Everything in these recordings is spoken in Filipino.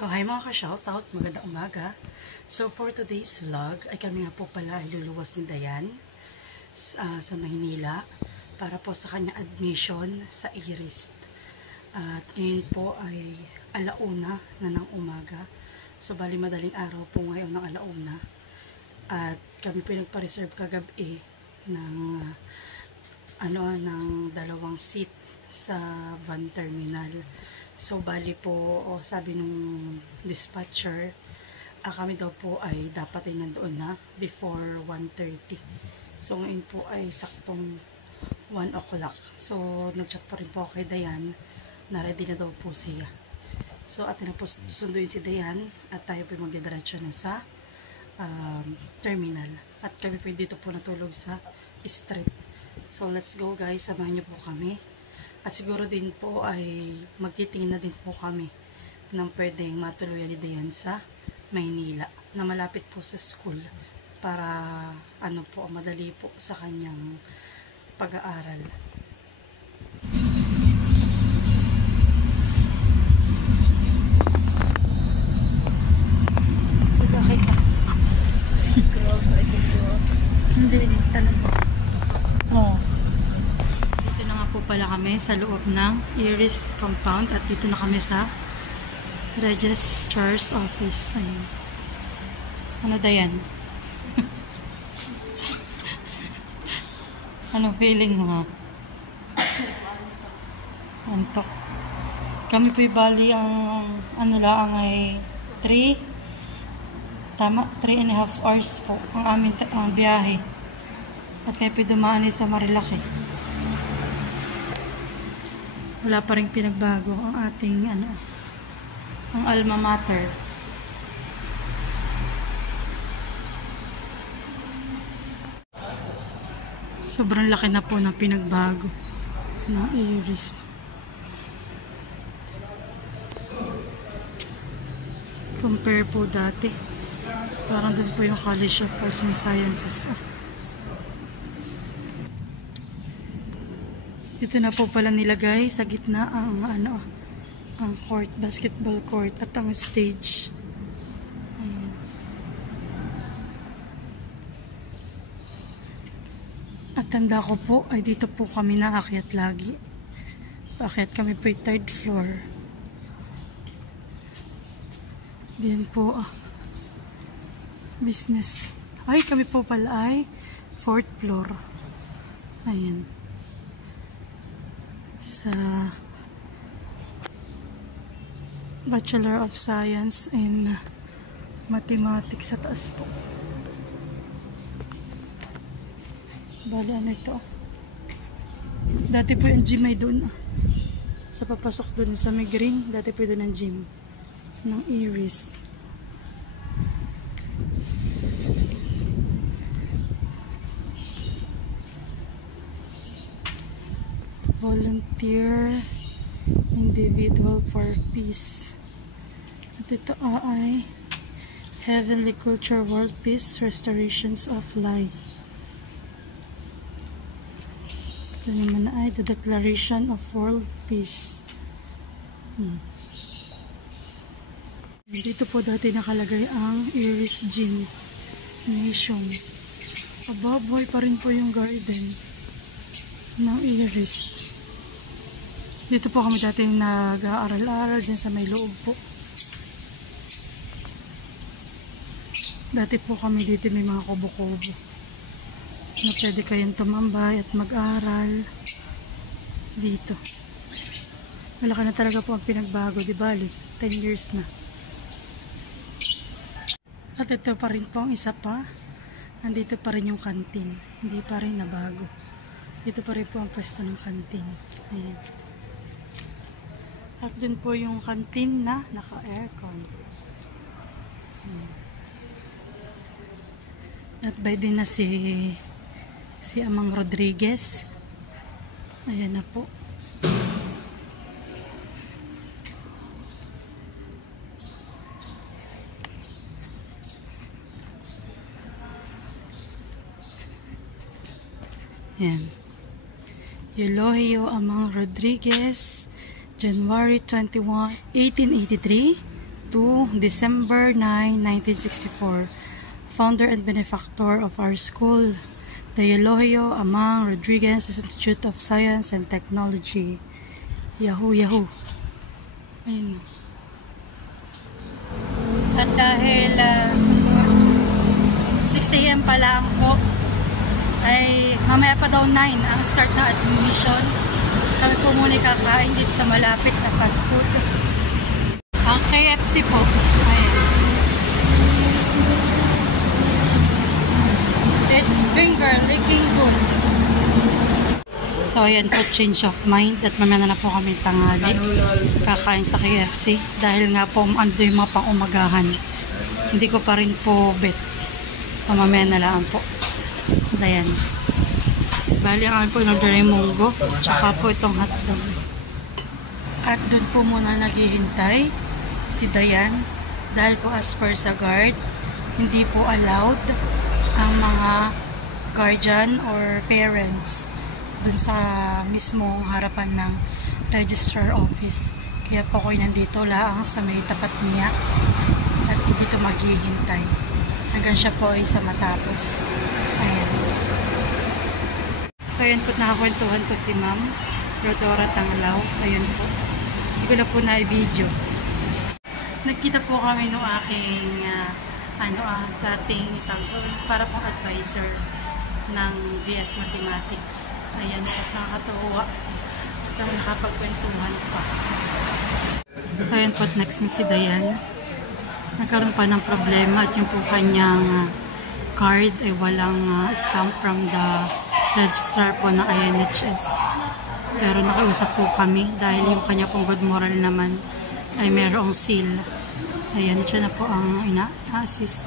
So, hi mga ka-shoutout, magandang umaga. So, for today's vlog, ay kami nga po pala ay luluwas ni Dayan sa Maynila para po sa kanyang admission sa IRIS. At ngayon po ay alauna na ng umaga. So, bali madaling araw po ngayon ng alauna. At kami po nagpa-reserve kagabi ng dalawang seat sa van terminal. So, bali po, sabi nung dispatcher, kami daw po ay dapat ay nandoon na before 1:30. So, ngayon po ay saktong 1 o'clock. So, nag-chat pa rin po kay Dayan na ready na daw po siya. So, atin na po susunduin si Dayan at tayo po magdidiretso na sa terminal. At kami po dito po natulog sa street. So, let's go guys. Samahan niyo po kami. At siguro din po ay magtitingin na din po kami ng pwedeng matuluyan ni Dayan sa Maynila na malapit po sa school para madali po sa kanyang pag-aaral. Hindi talaga. Dito na nga po pala kami sa loob ng IRIS compound at dito na kami sa Registrar's office. Ayun. Ano Dayan? Ano feeling mo ha? Antok. Kami po bali ang lang ay 3.5 hours po ang aming biyahe. At kaya po dumaan sa Marilaki. Wala pa rin pinagbago ang ating ang alma mater. Sobrang laki na po ng pinagbago ng IRIS. Compare po dati. Parang doon po yung College of Arts and Sciences. Dito na po pala nilagay sa gitna ang ang court, basketball court at ang stage. Ayan. At tanda ko po ay dito po kami naakyat lagi. Paakyat kami po yung 3rd floor. Diyan po business. Ay, kami po pala ay 4th floor. Ayan. Sa Bachelor of Science in Mathematics sa taas po. Bali, ano ito? Dati po yung gym ay doon. Sa papasok doon sa may green, dati po doon ang gym ng IRIS. Volunteer Individual for Peace. At ito ay Heavenly Culture World Peace Restorations of Life. Ito naman ay The Declaration of World Peace. Dito po dati nakalagay ang IRIS Gymnasium. Ababoy pa rin po yung garden ng IRIS. Dito po kami dati nag-aaral-aral dyan sa may loob po. Dati po kami dito may mga kubo-kubo na pwede kayong tumambay at mag-aral dito. Malaki na talaga po ang pinagbago, di bali 10 years na. At ito pa rin po ang isa pa, nandito pa rin yung kantin, hindi pa rin nabago. Dito pa rin po ang pwesto ng kantin. Ayan. At dun po yung kantin na naka-aircon. At by din na si Amang Rodriguez. Ayan na po. Ayan. Eulogio Amang Rodriguez, January 21, 1883 to December 9, 1964. Founder and benefactor of our school, the Elohio Amang Rodriguez Institute of Science and Technology. Yahoo, Yahoo. Ayun. At dahil 6 AM pa lang po, ay mamaya pa daw 9 ang start na admission. Kami po muna kakain dito sa malapit na fast food. Ang KFC po. Ayan. It's finger licking good. So ayan po, change of mind. At mamaya na po kami tanghali. Kakain sa KFC. Dahil nga po ando yung mga pang-umagahan. Hindi ko pa rin po bet. So mamaya na lang po. Ayan. Bali ang amin po in-order yung munggo. Tsaka po itong hotdog. At doon po muna naghihintay si Dayan. Dahil po as per sa guard, hindi po allowed ang mga guardian or parents dun sa mismong harapan ng registrar office. Kaya po ako nandito lang sa may tapat niya at dito maghihintay hanggang siya po ay sa matapos. Ayan. So ayan po, nakakwentuhan ko si Ma'am Rodora Tanglaw. Ayan po, hindi ko na po na-video. Nagkita po kami ng aking dating para pong advisor ng BS Mathematics. Ayan po, nakakatuwa. Kami nakapagkwentuhan pa. So ayan po, next na si Dayan. Nagkaroon pa ng problema at yung po kanyang card ay walang stamp from the registrar po ng INHS. Pero nakiusap po kami dahil yung kanya pong good moral naman ay merong seal. Ayan, siya na po ang ina-assist.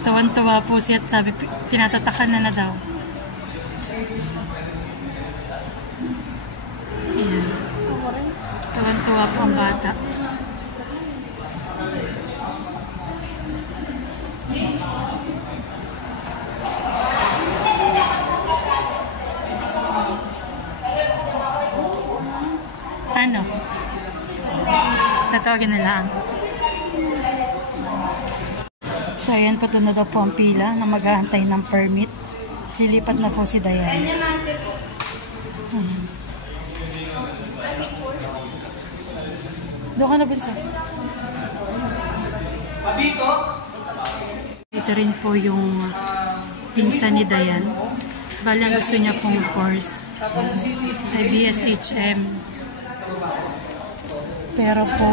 Tawan-tuwa po siya at sabi, tinatatakan na daw. Ayan. Tawan-tuwa po ang bata. Ano? Tatawagin na lang. So ayan, pato na daw po ang pila na mag-aantay ng permit. Lilipat na po si Dayan. Ayan. Doon ka na bunso. Ito rin po yung pinsan ni Dayan. Bali ang gusto niya pong course ay BSHM. Pero po,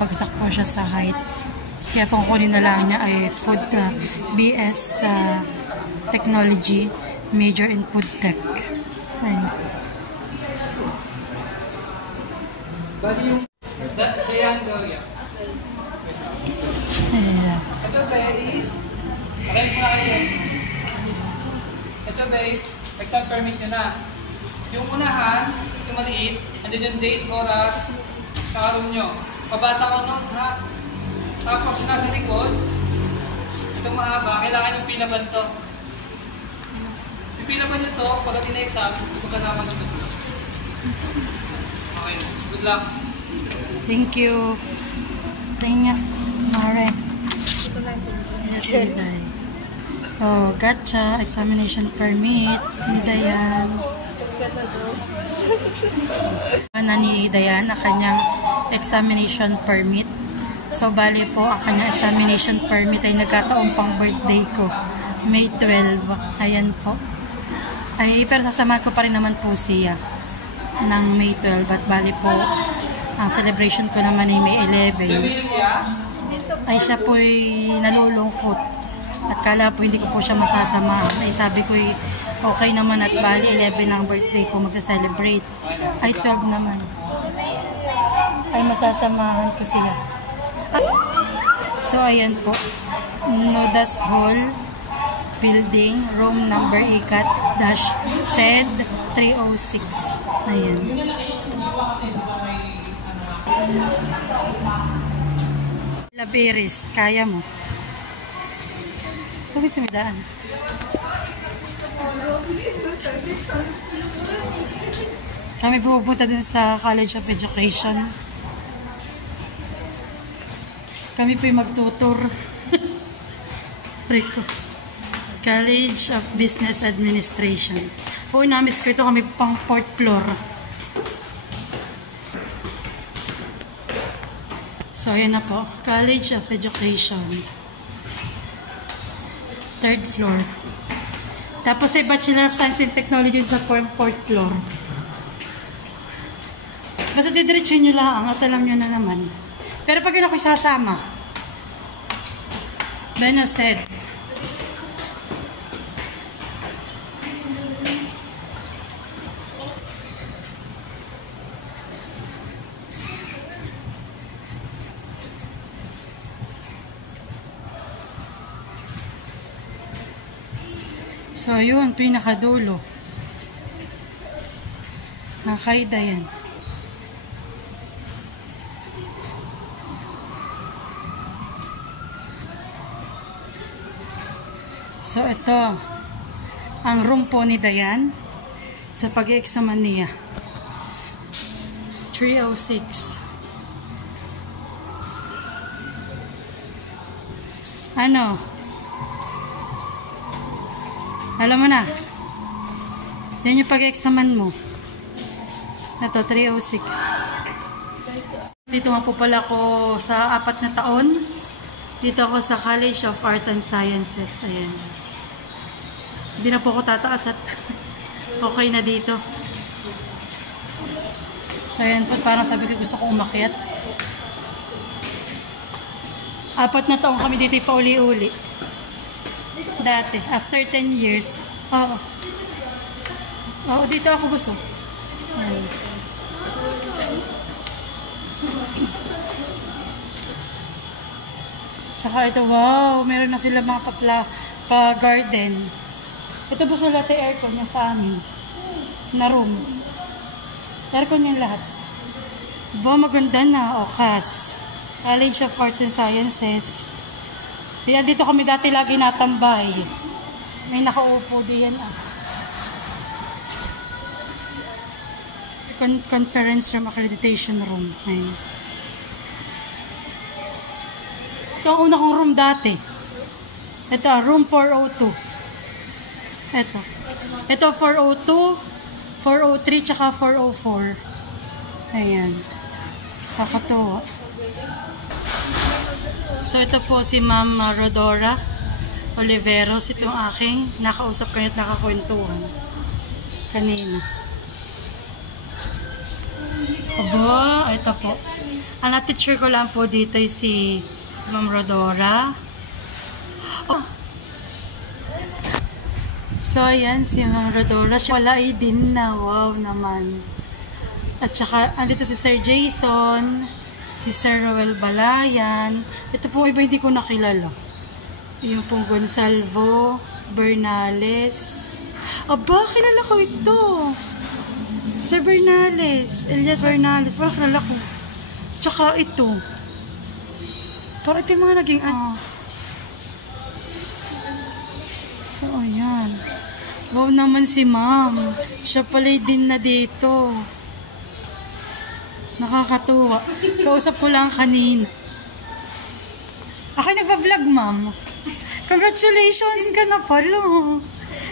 bagsak po siya sa height. Kaya pang kunin na lang niya ay food BS Technology, major in food tech. Ayun. Ito guys, exam permit nyo na. Yung unahan, yung maliit, andun yung date, oras, sa araw nyo. Pabasa ko note ha. Tapos yung nasa likod, itong mahaba, kailangan yung pilaban to. Yung pilaban nyo to, pagdating na exam, magkanaman ito. Okay, good luck. Thank you. Thank you, Mare. Yes, oh, gotcha. Examination permit ni Dayan. Ano ni Dayan, ang kanyang examination permit. So, bali po, ang kanyang examination permit ay nagkataong pang birthday ko. May 12. Ayan po. Ay, pero sasamahan ko pa rin naman po siya ng May 12. At bali po, ang celebration ko naman ay May 11. Ay, siya po'y nalulungkot. At kala po hindi ko po siya masasamahan. Ay, sabi ko okay naman at bali 11 ang birthday ko magsa-celebrate. Ay, 12 naman. Ay, masasamahan ko siya. So, ayan po. Nodas Hall Building, room number ikat-sed 306. Ayan. Labiris, kaya mo. Sabi tumidaan. Kami pupunta din sa College of Education. Kami po yung magtutur. Rico. College of Business Administration. Oo, namis ko ito. Kami pang 4th floor. So, ayan na po. College of Education. 3rd floor. Tapos ay Bachelor of Science and Technology sa 4th floor. Basta didiretsin nyo lang at alam nyo na naman. Pero pag yun ako isasama. Beno said. So, yun, pinakadulo. Nakakaida yan. So, ito. Ang room po ni Dayan sa pag-i-examan niya. 306. Ano? Alam mo na. Yan yung pag-examan mo. Ito, 306. Dito nga po pala ako sa 4 na taon. Dito ako sa College of Art and Sciences. Ayan. Hindi na po ako tataas at okay na dito. So, ayan po. Parang sabi ko gusto ko umakyat. 4 na taon kami dito pa uli-uli. Dati, after 10 years. Oo. Oo, dito ako gusto. Ayan. Tsaka ito, wow, meron na sila mga pa-garden. Ito po sa lahat aircon niya sa amin. Na room. Aircon yung lahat. Wow, maganda na. O, CAS. College of Arts and Sciences. Diyan, dito kami dati lagi natambay. May nakaupo diyan Conference room, accreditation room. Ayun. Ito ang una kong room dati. Ito, room 402. Ito. Ito, 402, 403, tsaka 404. Ayan. Kakatuwa. So, ito po si Ma'am Rodora Oliveros. Ito ang aking nakausap kayo at nakakwentuhan kanina. Aba, ito po. Ang teacher ko lang po dito ay si Ma'am Rodora. Oh. So, ayan si Ma'am Rodora. Siya wala din na. Wow naman. At saka, andito si Sir Jason, si Sir Roel Balayan. Ito po iba hindi ko nakilala. Yung pong Gonsalvo Bernales. Aba, kilala ko ito. Sir Bernales. Elias Bernales. Parang kilala ko. Tsaka ito. Parang ito yung mga naging So, ayan. Wow naman si Ma'am. Siya pala din na dito. Nakakatuwa. Kausap ko lang kanina. Ako nagpa-vlog, Ma'am. Congratulations ka na pala.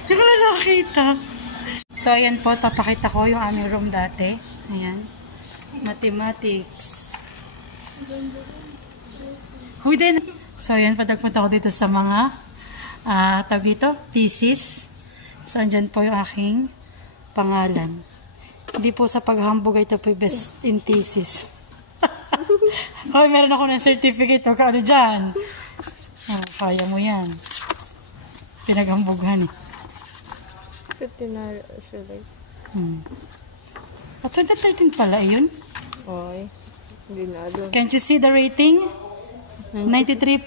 Hindi ko lang nakita. So, ayan po. Papakita ko yung aming room dati. Ayan. Mathematics. Huy din. So, ayan. Padagpunta ko dito sa mga tawag dito, thesis. So, andyan po yung aking pangalan. Hindi po sa paghambog ito po best in thesis. Hoy, meron ako ng certificate. O, kaano dyan? Oh, kaya mo yan. Pinaghambughan eh. 15 na survey. At 2013 pala yun. Okay. Hindi na doon. Can't you see the rating? 93.05.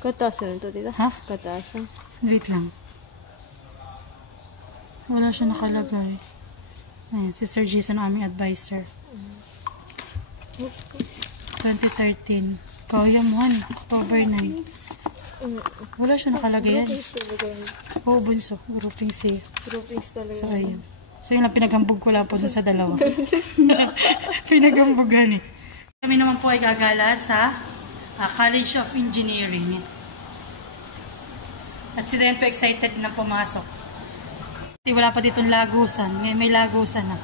Katasan ito, tita? Ha? Katasan. Wait lang. Wala siya nakalagay. Ayan, si Sir Jason, aming advisor. 2013. Kaya mo, October 9. Wala siya nakalagay yan. po, bunso. Grouping C. Groupings talaga. So, ayun. So, yun lang, pinagambog ko lang po dun sa dalawa. Pinagambogan eh. Kami naman po ay gagala sa College of Engineering. At si Dayan po excited na pumasok. Wala pa ditong lagusan. May lagusan na.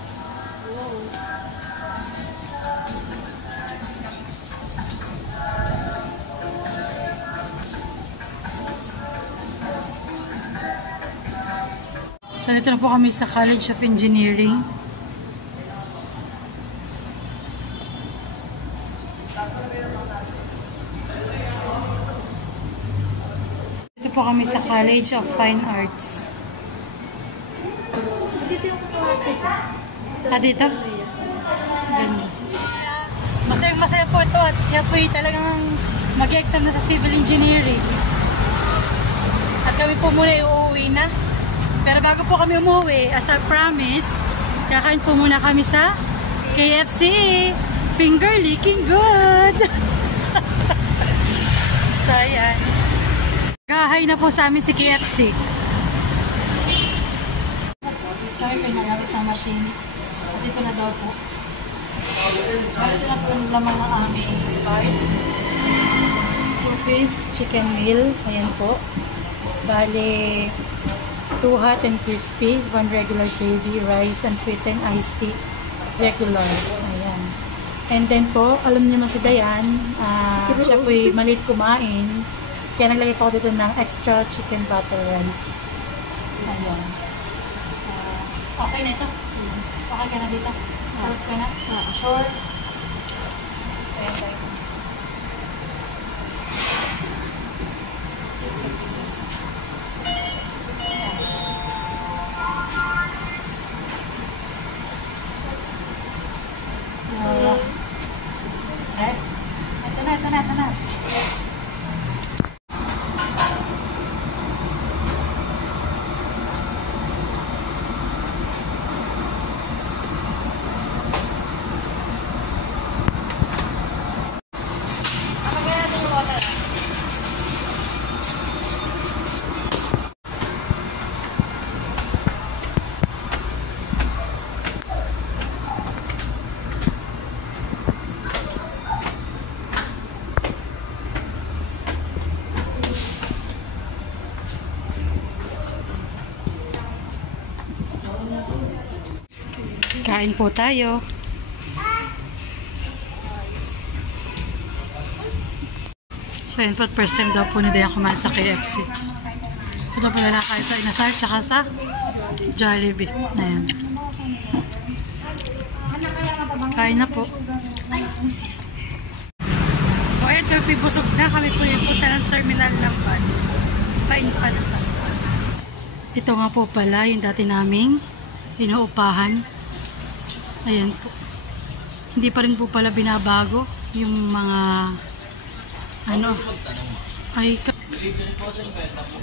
So, dito na po kami sa College of Engineering. Dito po kami sa College of Fine Arts. Dito yung kaklase. Dito? Ganyan. Masaya po ito at siya po talagang mag-exam na sa Civil Engineering. At kami po muna uuwi na. Pero bago po kami umuwi, as I promise, kakain po muna kami sa KFC. Finger licking good! So, ayan. Kahay na po sa amin si KFC. Tayo pinagamit ng machine. At ito na daw po. Ito na po yung laman ng aming part. 2-piece chicken meal. Ayan po. Bale, 2 hot and crispy, 1 regular gravy, rice, and sweetened iced tea. Regular. Ayan. And then po, alam niyo naman si Dayan, siya po'y maliit kumain. Kaya naglagay po ako dito ng extra chicken butter rice. Ayan. Okay na ito? Okay ka na dito? Sarap ka na? Sure? Ayan tayo. Ito na. Kain po tayo. So yun po, first time daw po ni Dayan kumain sa KFC. Ito po na kain sa Inasal tsaka sa Jollibee. Ayan. Kain na po. So ayun, kami busog na. Kami po yung punta ng terminal ng van. Pa-infan na. Ito nga po pala yung dati naming inuupahan. Ayan po. Hindi pa rin po pala binabago yung mga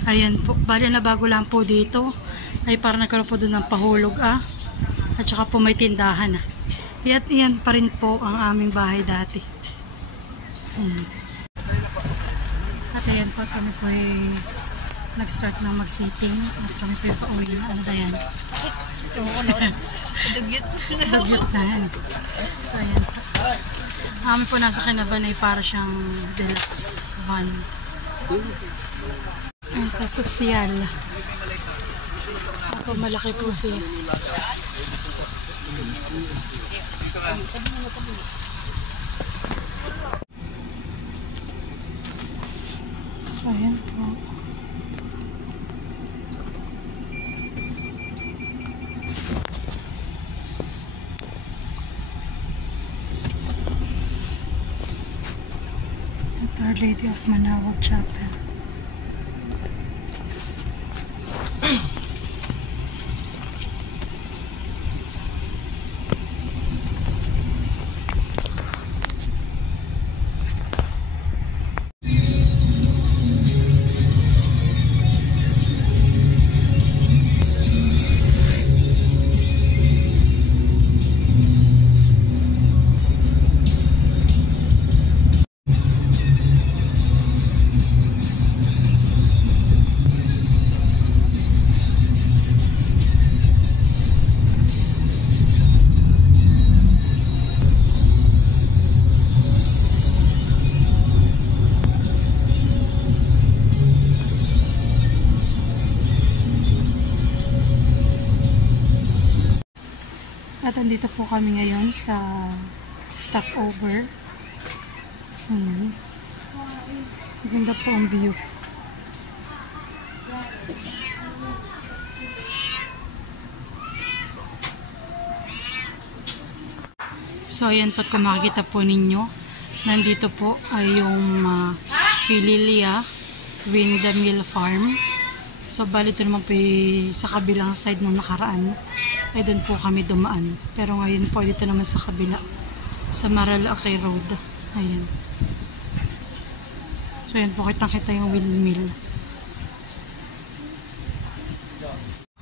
ayan po. Bali na bago lang po dito. Ay parang nagkaroon po doon ng pahulog At saka po may tindahan Yan pa rin po ang aming bahay dati. Ayan. At ayan po kami po ay nag-start ng mag-sitting. At kami po yung pauwi na. Ano na yan? Dugyot na yan. So ayan po. Kami po nasa Kinaban ay para siyang deluxe van. Ayan pa, sosyal. Ako malaki po siya. So ayan po. Our Lady of Manawag Chapel. andito po kami ngayon sa stopover. Ayan. Maganda po ang view. So, ayan po, kung makikita po ninyo, nandito po ay yung Pililia Windmill Farm. So, bali ito naman po sa kabilang side nung nakaraan. Ay doon po kami dumaan. Pero ngayon po, dito naman sa kabila. Sa Maralaki Road. Ayan. So, ayan po, kitang-kita yung windmill.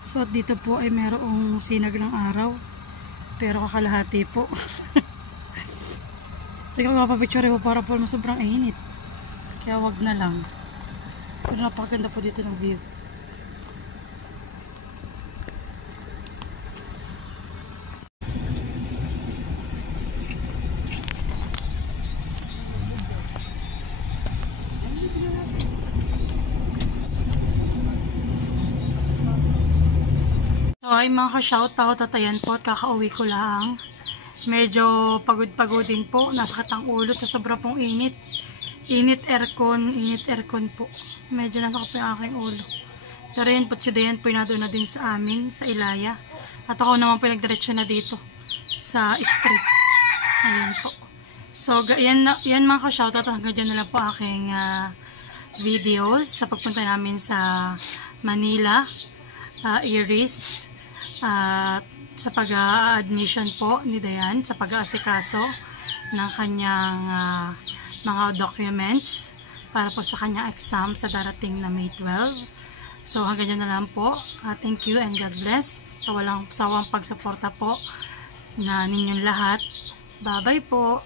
So, at dito po ay merong sinag ng araw. Pero kakalahati po. Sige, mapapicture ko para po sobrang init. Kaya wag na lang. Pero napakaganda po dito ng view. So ay mga ka-shoutout at ayan po at kakauwi ko lang. Medyo pagod-pagod din po. Nasakit ang ulo sa sobra pong init. Init aircon po. Medyo nasakit po yung aking ulo. Pero yun po si Dayan po na din sa amin, sa Ilaya. At ako naman po nagdiretso na dito sa street. Ayan po. So yan mga ka-shoutout. Hanggang dyan na lang po aking videos sa pagpunta namin sa Manila, Iris. Sa pag-admission po ni Dayan, sa pag-aasikaso ng kanyang mga documents para po sa kanyang exam sa darating na May 12. So hanggang dyan na lang po. Thank you and God bless sa walang sawang pagsuporta po na ninyong lahat. Bye-bye po.